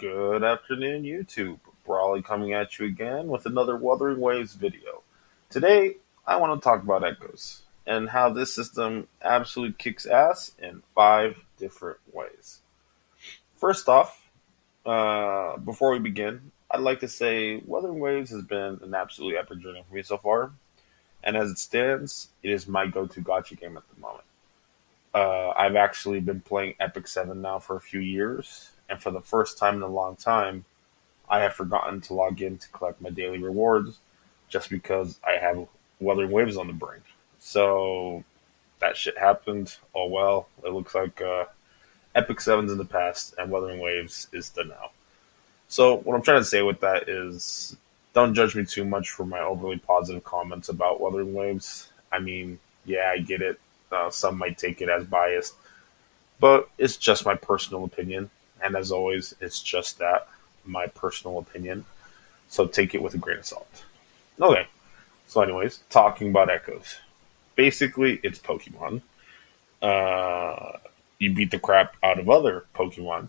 Good afternoon, YouTube. Brawley coming at you again with another Wuthering Waves video. Today, I want to talk about echoes and how this system absolutely kicks ass in five different ways. First off, before we begin, I'd like to say Wuthering Waves has been an absolutely epic journey for me so far, and as it stands, it is my go-to gacha game at the moment. I've actually been playing Epic 7 now for a few years, and for the first time in a long time, I have forgotten to log in to collect my daily rewards just because I have Wuthering Waves on the brain. So that shit happened. Oh well, it looks like Epic 7's in the past and Wuthering Waves is the now. So what I'm trying to say with that is don't judge me too much for my overly positive comments about Wuthering Waves. I mean, yeah, I get it. Some might take it as biased, but it's just my personal opinion. And as always, it's just that my personal opinion. So take it with a grain of salt. Okay. So, anyways, talking about echoes. Basically, it's Pokemon. You beat the crap out of other Pokemon.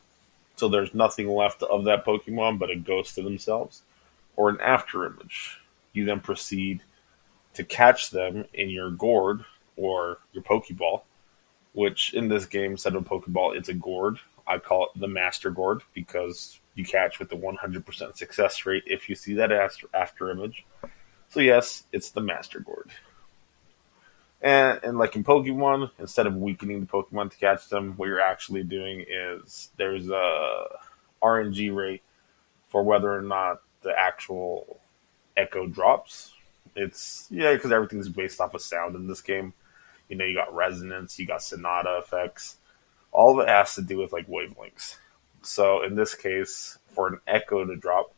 So there's nothing left of that Pokemon but a ghost of themselves or an after image. You then proceed to catch them in your gourd or your Pokeball, which in this game, instead of a Pokeball, it's a gourd. I call it the Master Gourd because you catch with the 100% success rate if you see that after image. So yes, it's the Master Gourd. And like in Pokemon, instead of weakening the Pokemon to catch them, what you're actually doing is there's a RNG rate for whether or not the actual echo drops. It's yeah, because everything's based off of sound in this game. You know, you got resonance, you got sonata effects. All of it has to do with like wavelengths. So in this case, for an echo to drop,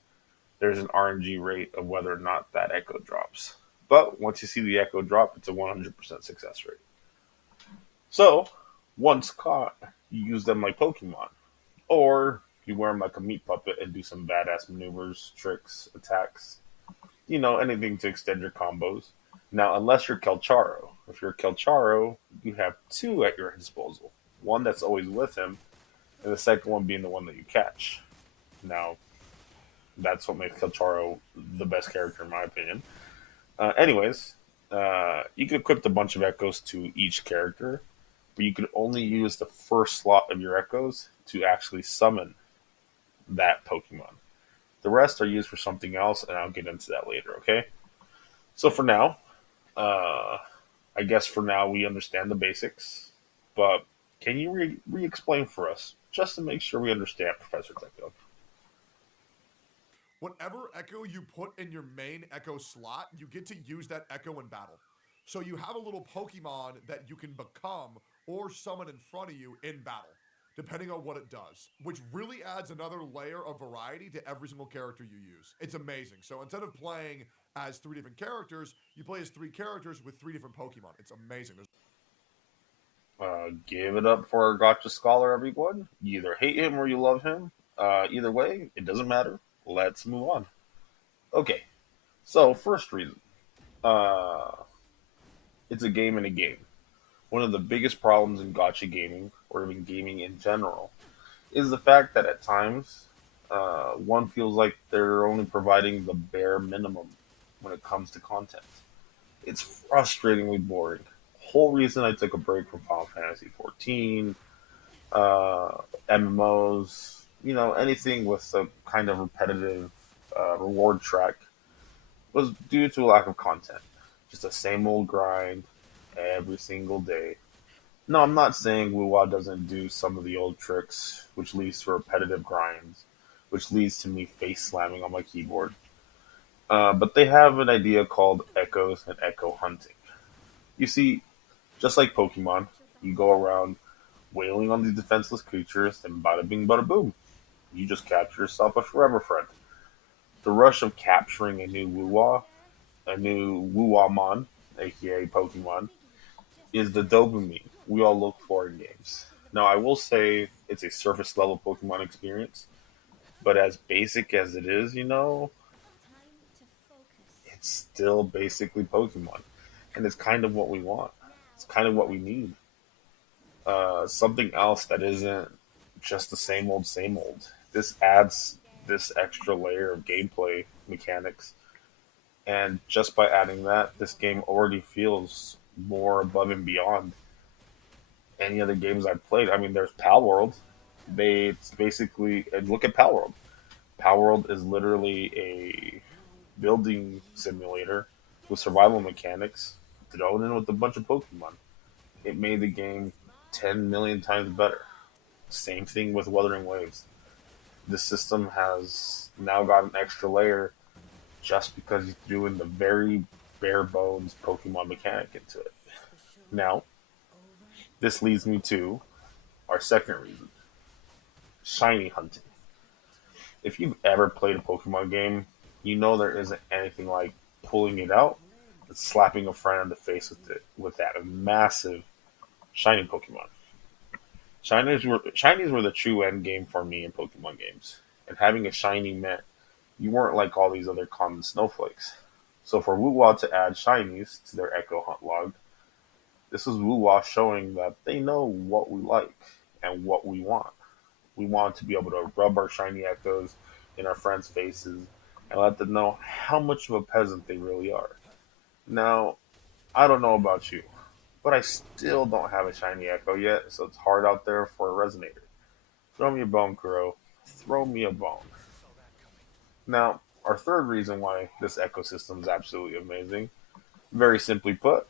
there's an RNG rate of whether or not that echo drops. But once you see the echo drop, it's a 100% success rate. So once caught, you use them like Pokemon, or you wear them like a meat puppet and do some badass maneuvers, tricks, attacks. You know, anything to extend your combos. Now, unless you're Kelcharo, if you're Kelcharo, you have two at your disposal. One that's always with him, and the second one being the one that you catch. Now, that's what makes Kelcharo the best character in my opinion. Anyways, you could equip a bunch of echoes to each character, but you could only use the first slot of your echoes to actually summon that Pokemon. The rest are used for something else, and I'll get into that later, okay? So for now, uh, I guess for now we understand the basics, but can you re-explain for us, just to make sure we understand, Professor Techno? Whatever echo you put in your main echo slot, you get to use that echo in battle. So you have a little Pokemon that you can become or summon in front of you in battle, depending on what it does, which really adds another layer of variety to every single character you use. It's amazing. So instead of playing as three different characters, you play as three characters with three different Pokemon. It's amazing. Give it up for our Gotcha Scholar, everyone. You either hate him or you love him. Either way, it doesn't matter. Let's move on. Okay, so first reason. Uh, it's a game in a game. One of the biggest problems in gotcha gaming, or even gaming in general, is the fact that at times one feels like they're only providing the bare minimum when it comes to content. It's frustratingly boring. Whole reason I took a break from Final Fantasy 14, MMOs, you know, anything with a kind of repetitive reward track was due to a lack of content. Just the same old grind every single day. No, I'm not saying Wuwa doesn't do some of the old tricks, which leads to repetitive grinds, which leads to me face slamming on my keyboard. But they have an idea called echoes and echo hunting. You see, just like Pokemon, you go around wailing on these defenseless creatures, and bada bing, bada boom, you just capture yourself a forever friend. The rush of capturing a new Wuwamon, aka Pokemon, is the dopamine we all look for in games. Now, I will say it's a surface level Pokemon experience, but as basic as it is, you know, it's still basically Pokemon. And it's kind of what we want. It's kind of what we need. Something else that isn't just the same old, same old. this adds this extra layer of gameplay mechanics, and just by adding that, this game already feels more above and beyond any other games I've played. I mean, there's Pal World. It's basically, and look at Pal World. Pal World is literally a building simulator with survival mechanics thrown in with a bunch of Pokemon. It made the game 10 million times better. Same thing with Wuthering Waves. This system has now got an extra layer just because he's doing the very bare bones Pokemon mechanic into it. Now, this leads me to our second reason, shiny hunting. If you've ever played a Pokemon game, you know there isn't anything like pulling it out and slapping a friend in the face with it with that massive shiny Pokemon. Shinies were the true end game for me in Pokemon games, and having a shiny meant you weren't like all these other common snowflakes. So for Wuwa to add shinies to their Echo Hunt log, this was Wuwa showing that they know what we like and what we want. We want to be able to rub our shiny Echoes in our friends' faces and let them know how much of a peasant they really are. Now, I don't know about you, but I still don't have a shiny Echo yet, so it's hard out there for a Resonator. Throw me a bone, Kuro. Throw me a bone. Now, our third reason why this ecosystem is absolutely amazing, very simply put,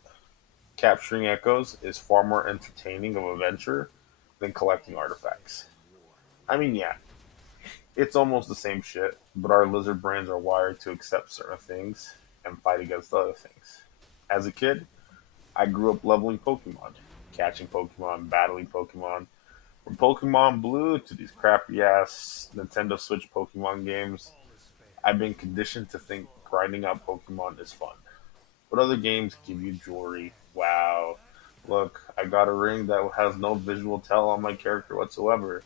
capturing Echoes is far more entertaining of a venture than collecting artifacts. I mean, yeah, it's almost the same shit, but our lizard brains are wired to accept certain things and fight against other things. As a kid, I grew up leveling Pokemon, catching Pokemon, battling Pokemon. From Pokemon Blue to these crappy ass Nintendo Switch Pokemon games, I've been conditioned to think grinding out Pokemon is fun. But other games give you jewelry. Wow. Look, I got a ring that has no visual tell on my character whatsoever.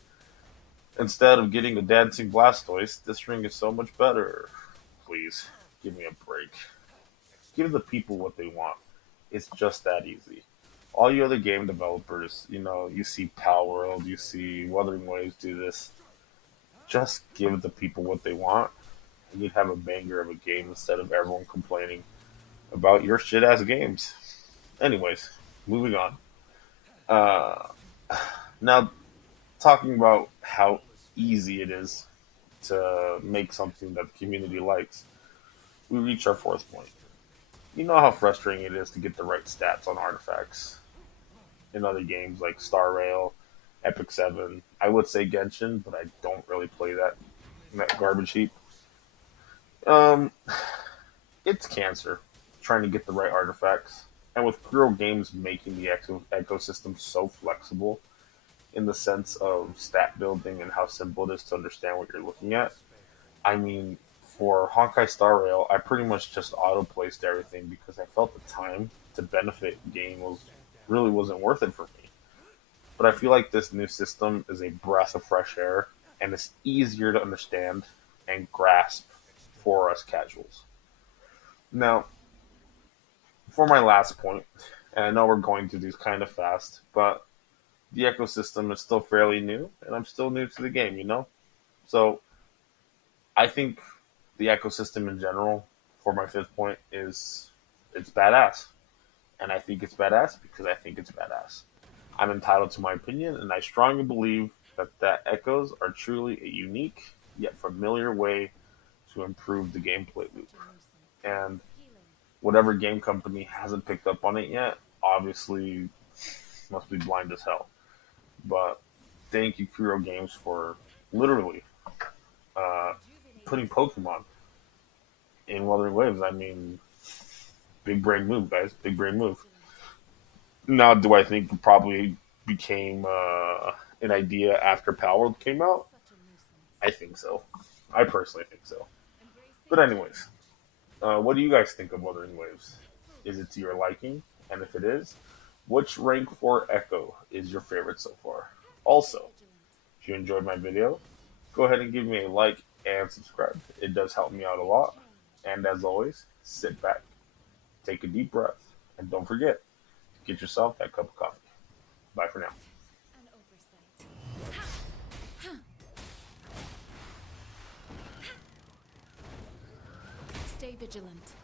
Instead of getting a dancing Blastoise, this ring is so much better. Please, give me a break. Give the people what they want. It's just that easy. All you other game developers, you see Pal World, you see Wuthering Waves do this. Just give the people what they want, and you'd have a banger of a game instead of everyone complaining about your shit ass games. Anyways, moving on. Uh, Now, talking about how easy it is to make something that the community likes, we reach our fourth point. You know how frustrating it is to get the right stats on artifacts in other games like Star Rail, Epic 7. I would say Genshin, but I don't really play that garbage heap. Um, it's cancer trying to get the right artifacts. And with Kuro Games making the ecosystem so flexible in the sense of stat building and how simple it is to understand what you're looking at, I mean, for Honkai Star Rail, I pretty much just auto placed everything because I felt the time to benefit game wasn't worth it for me. But I feel like this new system is a breath of fresh air and it's easier to understand and grasp for us casuals. Now, for my last point, and I know we're going to these kind of fast, but the ecosystem is still fairly new, and I'm still new to the game. So I think the ecosystem in general, for my fifth point, is it's badass. And I think it's badass because I think it's badass. I'm entitled to my opinion, and I strongly believe that Echoes are truly a unique yet familiar way to improve the gameplay loop. And whatever game company hasn't picked up on it yet, obviously must be blind as hell. But thank you, Kuro Games, for literally uh, putting Pokemon in Wuthering Waves. I mean, big brain move, guys. Big brain move. Now, do I think it probably became an idea after Pal World came out? I think so. I personally think so. But anyways, what do you guys think of Wuthering Waves? Is it to your liking? And if it is, which rank 4 Echo is your favorite so far? Also, if you enjoyed my video, go ahead and give me a like and subscribe. It does help me out a lot. And as always, sit back, take a deep breath, and don't forget, get yourself that cup of coffee. Bye for now. Stay vigilant.